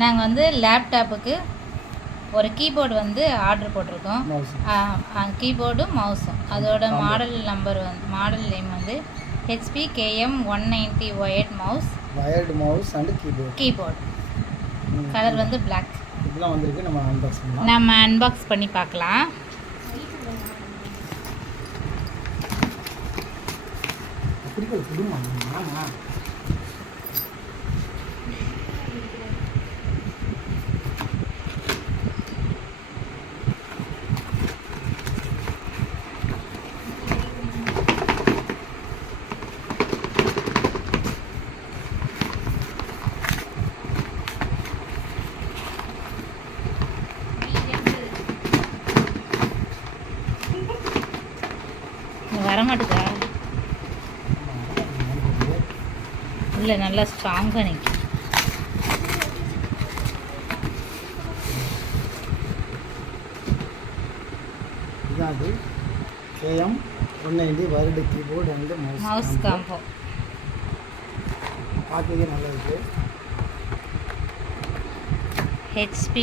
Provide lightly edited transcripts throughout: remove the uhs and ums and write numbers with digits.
நாங்கள் வந்து லேப்டாப்புக்கு ஒரு கீபோர்டு வந்து ஆர்டர் போட்டிருக்கோம். கீபோர்டும் மவுஸும் அதோட மாடல் நேம் வந்து HP KM190 wired mouse and keyboard. Colour வந்து பிளாக். இதெல்லாம் வந்திருக்கு. நம்ம அன்பாக்ஸ் பண்ணி பார்க்கலாம். வரமாட்டுக்கா இல்லை, நல்லா ஸ்ட்ராங்காக நிற்கும். இது KM190 wired keyboard and mouse combo. பார்க்கவே நல்லா இருக்குது. HP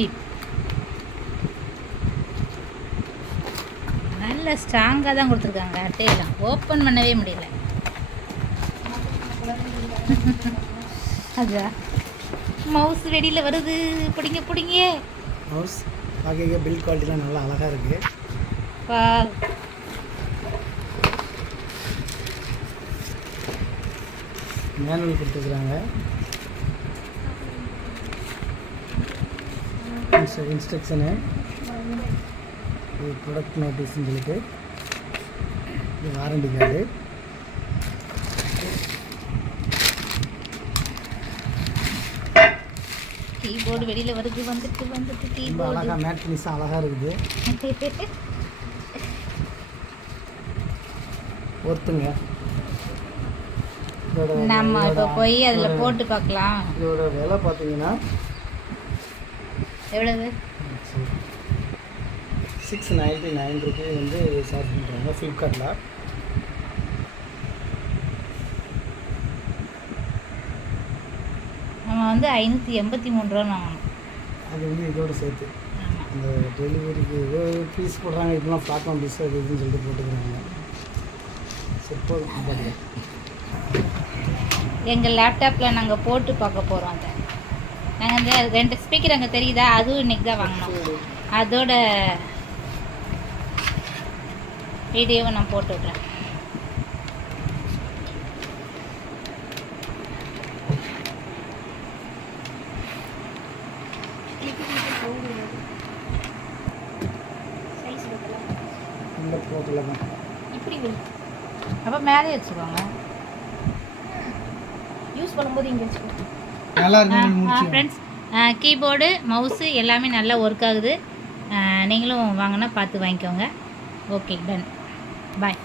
நல்ல ஸ்ட்ராங்காக தான் கொடுத்துருக்காங்க. அட்டையெல்லாம் ஓப்பன் பண்ணவே முடியல. அதுதான் மவுஸ் வெளியில் வருது. பிடிங்க. மவுஸ் பார்க்க பில்ட் குவாலிட்டிலாம் நல்லா அழகாக இருக்குது. மேனுவல் கொடுத்துருக்குறாங்க. இன்ஸ்ட்ரக்ஷனு, இது ப்ராடக்ட் நோட்டீஸ், உங்களுக்கு இது வாரண்டி கார்டு. கீபோர்டு வெளியில் வருது. வந்துட்டு கீபோர்டு அழகாக மேட் ஃபினிஷாக அழகாக இருக்குது. ஒருத்துங்க நம்ம இப்போ போய் அதில் போட்டு பார்க்கலாம். இதோட விலை பார்த்தீங்கன்னா எவ்வளவு? 699 ரூபீ வந்து சார்ஜ் பண்ணுறாங்க ஃப்ளிப்கார்ட்டில். நம்ம வந்து 583 ரூபா வாங்கணும். அது வந்து இதோடு சேர்த்து இந்த டெலிவரிக்கு ஏதோ ஃபீஸ் போடுறாங்க. இதெல்லாம் பிளாட்ஃபார்ம் ஃபீஸ் அது இதுன்னு சொல்லிட்டு போட்டுக்கிறாங்க. எங்கள் லேப்டாப்பில் நாங்கள் போட்டு பார்க்க போகிறோம். அதை நாங்கள் இந்த 2 ஸ்பீக்கர் அங்கே தெரியுதா, அதுவும் இன்றைக்கி தான் வாங்கினோம். அதோட வீடியோவை நான் போட்டு விட்றேன். இப்படி அப்போ மேலே வச்சுக்கோங்க. யூஸ் பண்ணும்போது இங்கே வச்சுக்கோங்க. ஃப்ரெண்ட்ஸ், கீபோர்டு மவுஸு எல்லாமே நல்லா ஒர்க் ஆகுது. நீங்களும் வாங்கினா பார்த்து வாங்கிக்கோங்க. Okay, done. பாய்.